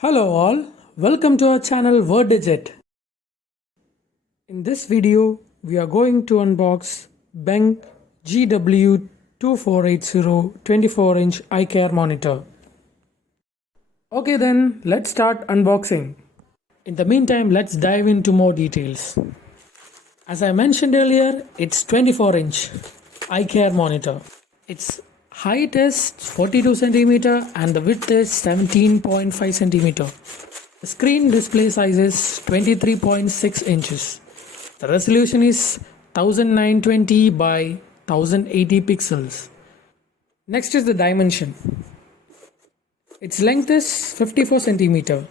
Hello all, welcome to our channel VERDIGIT. In this video, we are going to unbox BenQ GW2480 24-inch eye care monitor. Okay then, let's start unboxing. In the meantime, let's dive into more details. As I mentioned earlier, it's 24-inch eye care monitor. Its height is 42 centimeter and the width is 17.5 centimeter. The screen display size is 23.6 inches. The resolution is 1920 by 1080 pixels. Next is the dimension. Its length is 54 centimeter.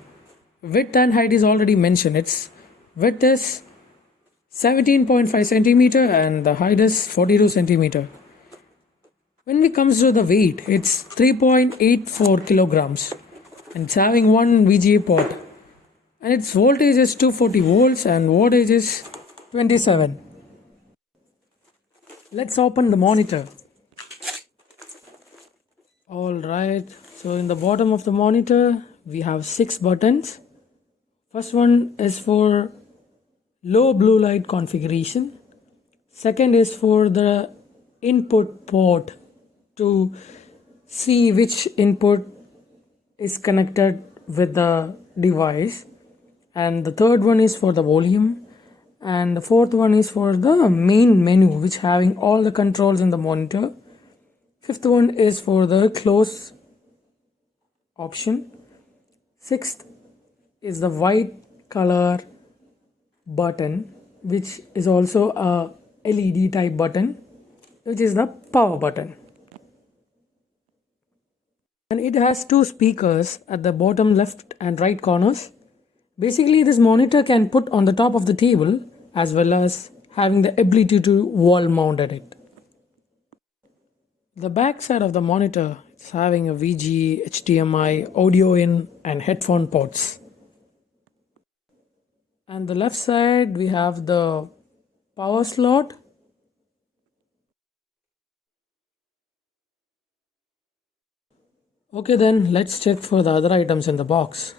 Width and height is already mentioned. Its width is 17.5 centimeter and the height is 42 centimeter. When it comes to the weight, it's 3.84 kilograms and it's having one VGA port. And its voltage is 240 volts and wattage is 27. Let's open the monitor. Alright, so in the bottom of the monitor, we have 6 buttons. First one is for low blue light configuration. Second is for the input port to see which input is connected with the device. And the third one is for the volume. And the fourth one is for the main menu, which having all the controls in the monitor. Fifth one is for the close option. Sixth is the white color button, which is also a LED type button, which is the power button. And it has 2 speakers at the bottom left and right corners. Basically, this monitor can put on the top of the table as well as having the ability to wall mount it. The back side of the monitor is having a VGA, HDMI, audio in and headphone ports. And the left side we have the power slot. Okay then, let's check for the other items in the box.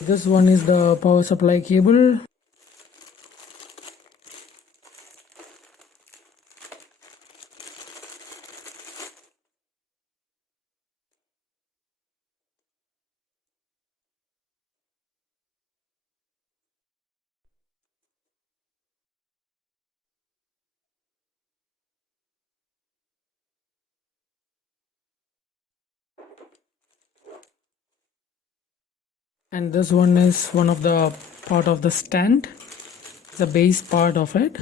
This one is the power supply cable. And this one is one of the part of the stand, the base part of it.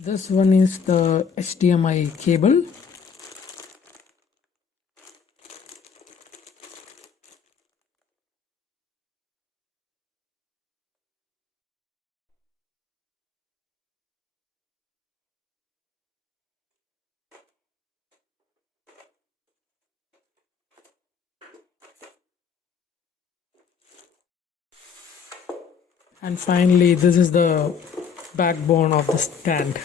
This one is the HDMI cable. And finally, this is the backbone of the stand.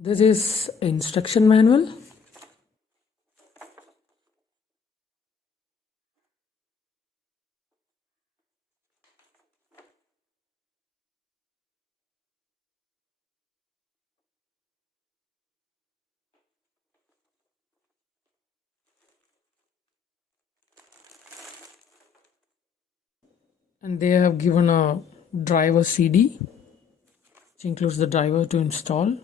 This is instruction manual. And they have given a driver CD, which includes the driver to install.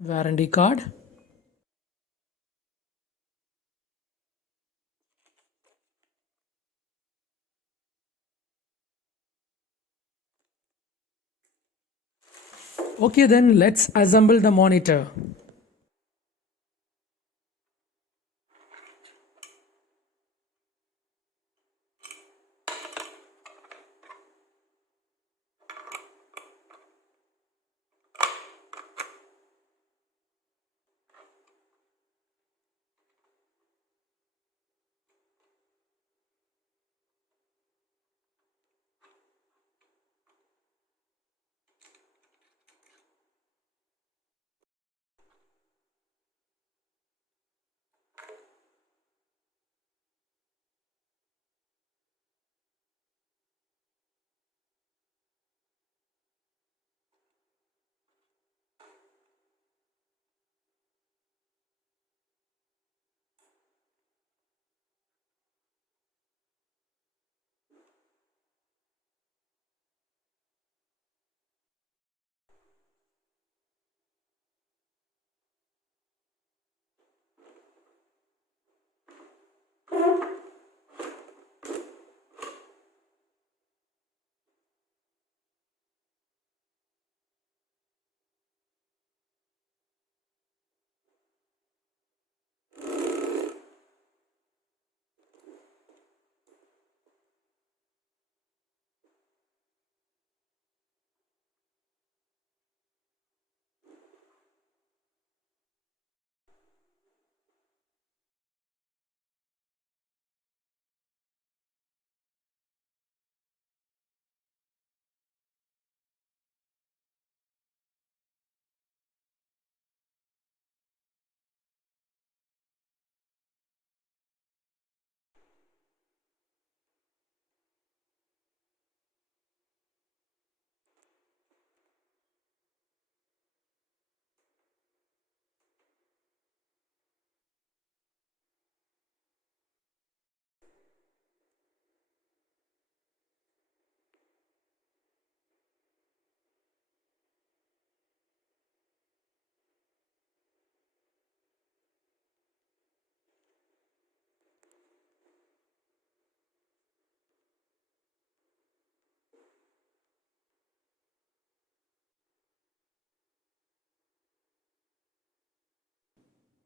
Warranty card. Okay, then let's assemble the monitor.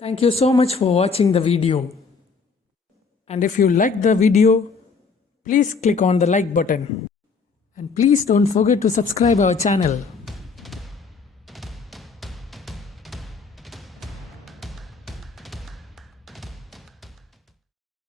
Thank you so much for watching the video. And if you liked the video, please click on the like button. And please don't forget to subscribe our channel.